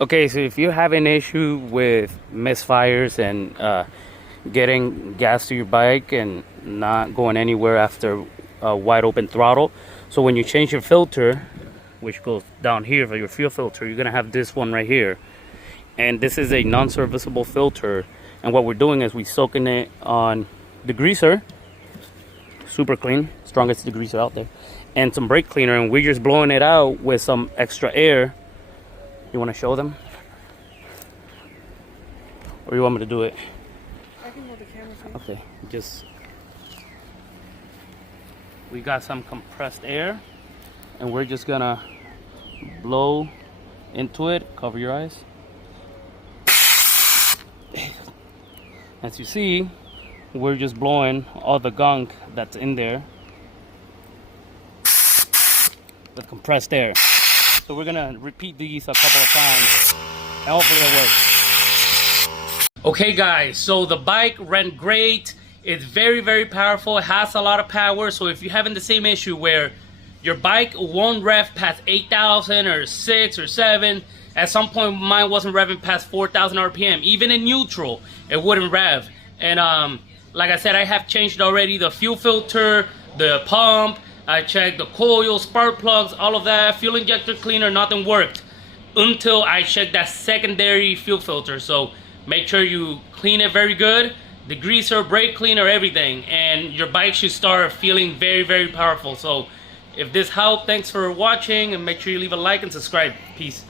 Okay, so if you have an issue with misfires and getting gas to your bike and not going anywhere after a wide open throttle, so when you change your filter, which goes down here for your fuel filter, you're gonna have this one right here, and this is a non-serviceable filter. And what we're doing is we're soaking it on degreaser, super clean, strongest degreaser out there, and some brake cleaner, and we're just blowing it out with some extra air. You want to show them? Or you want me to do it? I can hold the camera for you. Okay, just... We got some compressed air, and we're just gonna blow into it. Cover your eyes. As you see, we're just blowing all the gunk that's in there with compressed air. So we're gonna repeat these a couple of times, and hopefully it works. Okay guys, so the bike ran great. It's very powerful. It has a lot of power. So if you're having the same issue where your bike won't rev past 8,000 or 6 or 7, at some point mine wasn't revving past 4,000 RPM. Even in neutral, it wouldn't rev. And like I said, I have changed already the fuel filter, the pump. I checked the coils, spark plugs, all of that. Fuel injector cleaner, nothing worked until I checked that secondary fuel filter. So make sure you clean it very good. Degreaser, brake cleaner, everything. And your bike should start feeling very powerful. So if this helped, thanks for watching, and make sure you leave a like and subscribe. Peace.